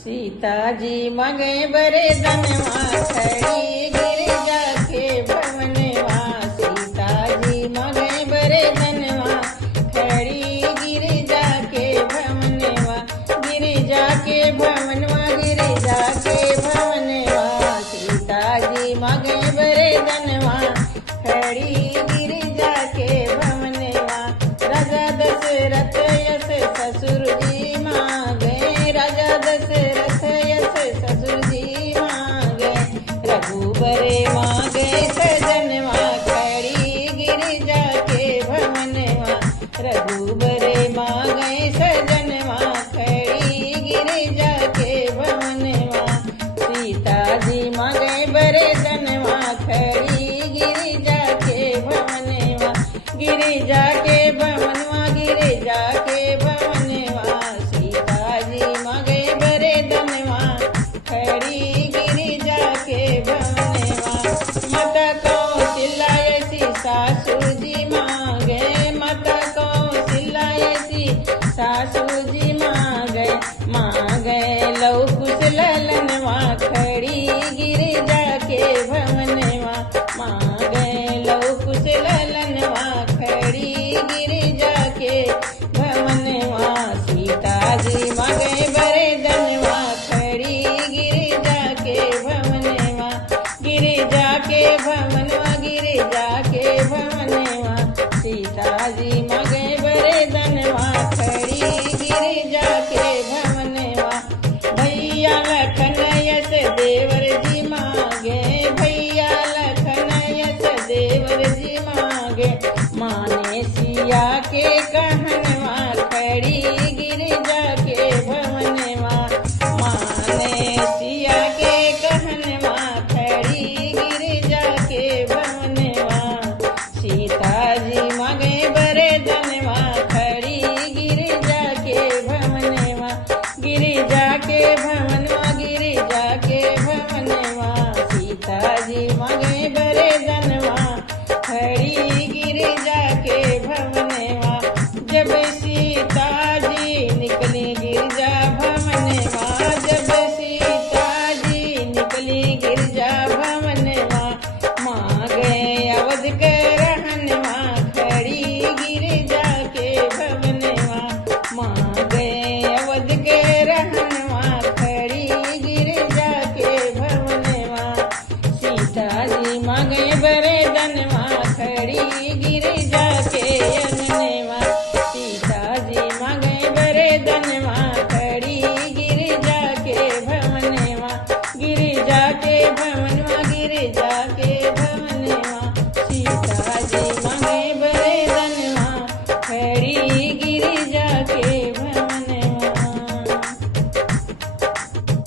सीता जी मगे बरे धनवा खड़ी गिरिजा के भवनवा। सीता जी मगे बरे धनवा खड़ी गिरिजा के भवनवा। गिरिजा के भवनवा गिरिजा के भवनवा। सीता जी मगे बरे धनवा खड़ी गिरिजा के भवनवा। राजा दशरथ यस ससुर जी मांगे। राजा दशरथ यस ससुर जी मांगे। रघुबरे मांगे सजनवा खड़ी गिरिजा के भवनवा। रघुबरे मांगे सजनवा खड़ी गिरिजा के भवनवा। सीता जी मांगे बरे धनवा खड़ी गिरिजा के भवनवा। गिरिजा के भवनवा गिरिजा के भवनवा। सीता जी मगे बरे धनवा खड़ी गिरिजा के भवनवा। माता कौशल्यासी सासू जी मांगे। माता कौशल्यासी सासू जी मांगे। मांगे लव कुश ललनवा खड़ी गिरिजा के भवनवा। मांगे लव कुश ललनवा खड़ी गिरिजा के भवनवा। सीता जी मगे बरे धनवा खड़ी गिरिजा के भवनवा। गिरिजा के भवनवा गिरिजा के भवनवा। सीता जी मगे बरे धनवा खड़ी गिरिजा के भवनवा। भैया लखन यस देवर जी मांगे। भैया लखन यस देवर जी मांगे। माने सिया के कहनवा खड़ी गिरिजा